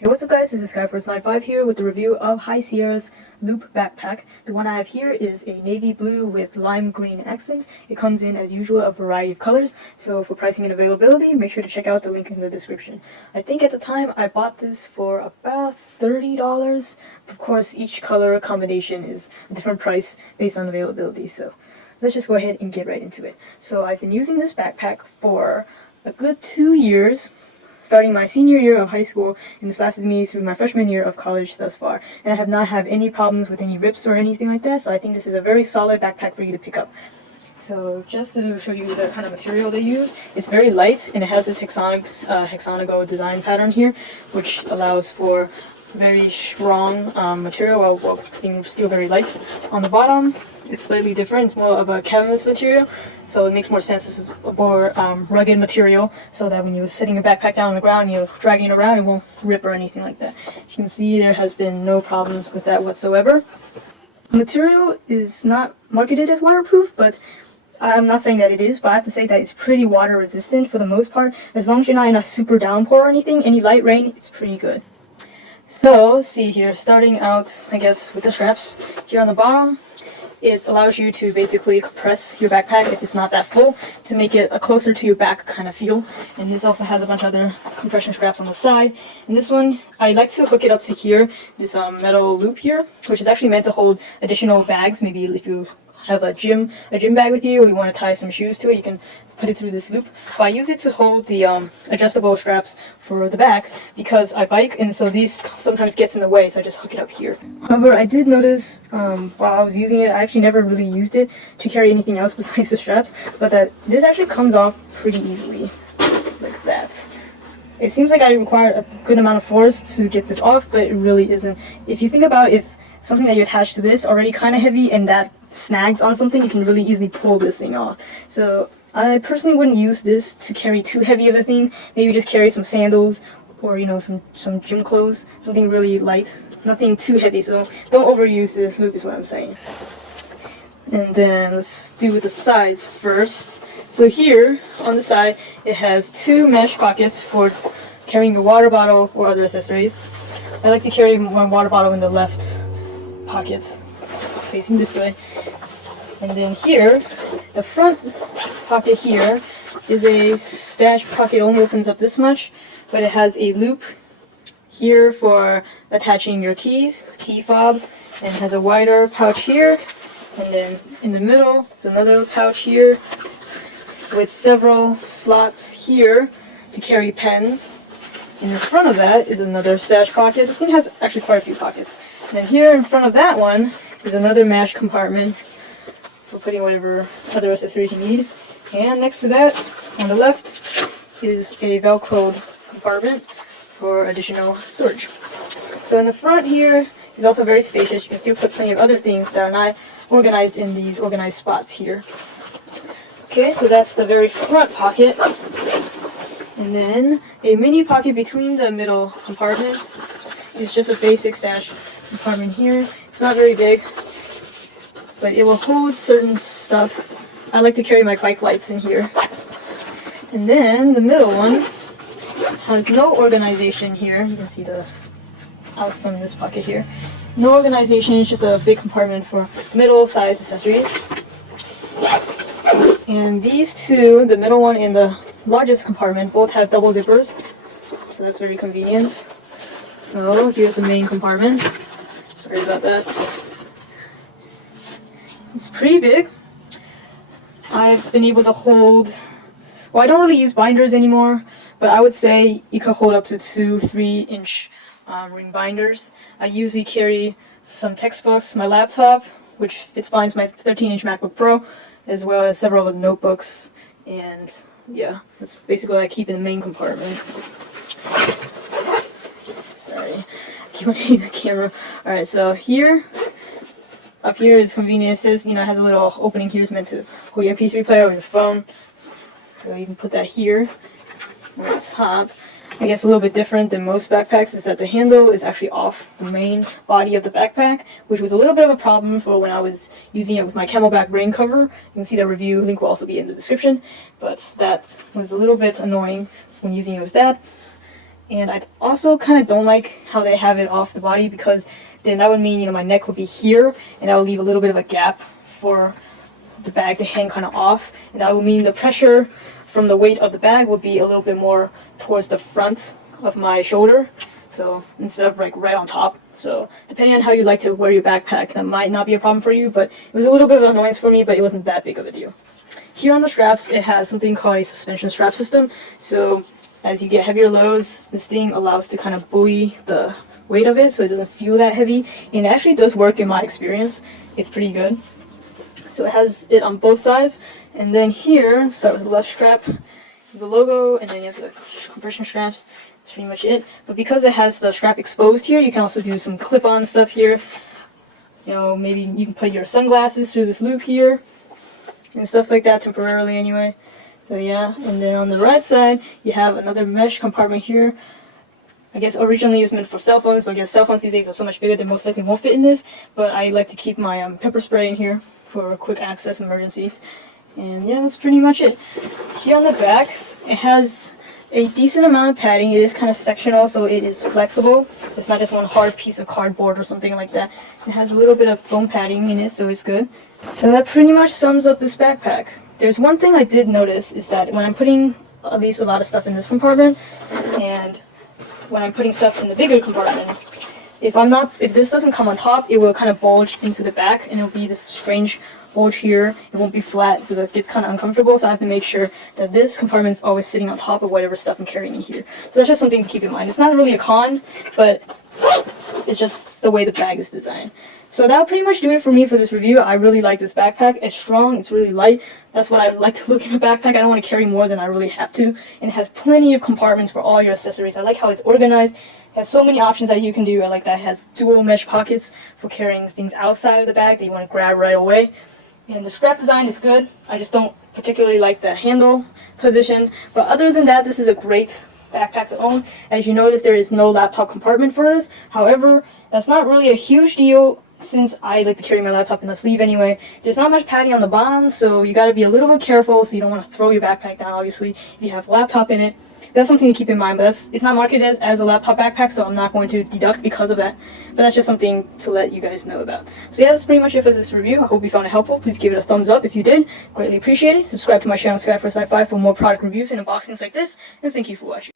Hey, what's up guys, this is Skyforce95 here with the review of High Sierra's Loop Backpack. The one I have here is a navy blue with lime green accents. It comes in, as usual, a variety of colors, so for pricing and availability, make sure to check out the link in the description. I think at the time I bought this for about $30. Of course, each color combination is a different price based on availability, so let's just go ahead and get right into it. So I've been using this backpack for a good 2 years, starting my senior year of high school, and this lasted me through my freshman year of college thus far. And I have not had any problems with any rips or anything like that, so I think this is a very solid backpack for you to pick up. So just to show you the kind of material they use, it's very light, and it has this hexagonal design pattern here, which allows for very strong material while being still very light. On the bottom, it's slightly different. It's more of a canvas material, so it makes more sense. This is a more rugged material, so that when you're sitting your backpack down on the ground, you're dragging it around, it won't rip or anything like that. As you can see, there has been no problems with that whatsoever. The material is not marketed as waterproof, but I'm not saying that it is, but I have to say that it's pretty water resistant for the most part. As long as you're not in a super downpour or anything, any light rain, it's pretty good. So, see here, starting out, I guess, with the straps here on the bottom, it allows you to basically compress your backpack if it's not that full to make it a closer to your back kind of feel. And this also has a bunch of other compression straps on the side. And this one, I like to hook it up to here, this metal loop here, which is actually meant to hold additional bags. Maybe if you have a gym bag with you, or you want to tie some shoes to it, you can put it through this loop. But I use it to hold the adjustable straps for the back because I bike, and so these sometimes gets in the way, so I just hook it up here. However, I did notice while I was using it, I actually never really used it to carry anything else besides the straps, but that this actually comes off pretty easily, like that. It seems like I require a good amount of force to get this off, but it really isn't. If you think about if something that you attach to this already kind of heavy and that snags on something, you can really easily pull this thing off. So I personally wouldn't use this to carry too heavy of a thing. Maybe just carry some sandals or, you know, some gym clothes, something really light, nothing too heavy. So don't overuse this loop is what I'm saying. And then let's do with the sides first. So here on the side, it has two mesh pockets for carrying your water bottle or other accessories. I like to carry my water bottle in the left pockets, facing this way. And then here, the front pocket here is a stash pocket. It only opens up this much, but it has a loop here for attaching your keys, key fob, and has a wider pouch here. And then in the middle, it's another pouch here with several slots here to carry pens. In the front of that is another stash pocket. This thing has actually quite a few pockets. And then here in front of that one is another mesh compartment for putting whatever other accessories you need. And next to that, on the left, is a Velcroed compartment for additional storage. So in the front here is also very spacious. You can still put plenty of other things that are not organized in these organized spots here. Okay, so that's the very front pocket. And then a mini pocket between the middle compartments is just a basic stash compartment here. It's not very big, but it will hold certain stuff. I like to carry my bike lights in here. And then the middle one has no organization here. You can see the outs from this pocket here. No organization, it's just a big compartment for middle-sized accessories. And these two, the middle one and the largest compartment, both have double zippers, so that's very convenient. So here's the main compartment. Sorry about that. It's pretty big. I've been able to hold, well, I don't really use binders anymore, but I would say you could hold up to 2-3 inch ring binders. I usually carry some textbooks, my laptop, which fits fine, it's my 13-inch MacBook Pro, as well as several notebooks, and yeah, that's basically what I keep in the main compartment. Sorry, I keep hitting the camera. Alright, so here, up here is convenient. It says, you know, it has a little opening here. It's meant to hold your MP3 player or your phone. So you can put that here. On the top, I guess a little bit different than most backpacks is that the handle is actually off the main body of the backpack, which was a little bit of a problem for when I was using it with my Camelback rain cover. You can see that review, link will also be in the description, but that was a little bit annoying when using it with that. And I also kind of don't like how they have it off the body, because then that would mean, you know, my neck would be here, and that would leave a little bit of a gap for the bag to hang kind of off, and that would mean the pressure from the weight of the bag would be a little bit more towards the front of my shoulder, so instead of like right on top. So depending on how you like to wear your backpack, that might not be a problem for you, but it was a little bit of an annoyance for me, but it wasn't that big of a deal. Here on the straps, it has something called a suspension strap system. So as you get heavier loads, this thing allows to kind of buoy the weight of it so it doesn't feel that heavy, and it actually does work in my experience. It's pretty good. So it has it on both sides, and then here, start with the left strap, the logo, and then you have the compression straps. That's pretty much it. But because it has the strap exposed here, you can also do some clip-on stuff here. You know, maybe you can put your sunglasses through this loop here and stuff like that, temporarily anyway. So yeah, and then on the right side, you have another mesh compartment here. I guess originally it was meant for cell phones, but I guess cell phones these days are so much bigger, they most likely won't fit in this. But I like to keep my pepper spray in here for quick access emergencies. And yeah, that's pretty much it. Here on the back, it has a decent amount of padding. It is kind of sectional, so it is flexible. It's not just one hard piece of cardboard or something like that. It has a little bit of foam padding in it, so it's good. So that pretty much sums up this backpack. There's one thing I did notice, is that when I'm putting at least a lot of stuff in this compartment, and when I'm putting stuff in the bigger compartment, if this doesn't come on top, it will kind of bulge into the back, and it'll be this strange bulge here. It won't be flat, so that gets kind of uncomfortable. So I have to make sure that this compartment is always sitting on top of whatever stuff I'm carrying in here. So that's just something to keep in mind. It's not really a con, but it's just the way the bag is designed. So that'll pretty much do it for me for this review. I really like this backpack. It's strong, it's really light. That's what I like to look in a backpack. I don't want to carry more than I really have to. And it has plenty of compartments for all your accessories. I like how it's organized. It has so many options that you can do. I like that it has dual mesh pockets for carrying things outside of the bag that you want to grab right away. And the strap design is good. I just don't particularly like the handle position. But other than that, this is a great backpack to own. As you notice, there is no laptop compartment for this. However, that's not really a huge deal, since I like to carry my laptop in the sleeve anyway. There's not much padding on the bottom, so you gotta be a little bit careful, so you don't want to throw your backpack down, obviously, if you have a laptop in it. That's something to keep in mind, but it's not marketed as a laptop backpack, so I'm not going to deduct because of that. But that's just something to let you guys know about. So yeah, that's pretty much it for this review. I hope you found it helpful. Please give it a thumbs up if you did. Greatly appreciate it. Subscribe to my channel, Sky for Sci-Fi, for more product reviews and unboxings like this, and thank you for watching.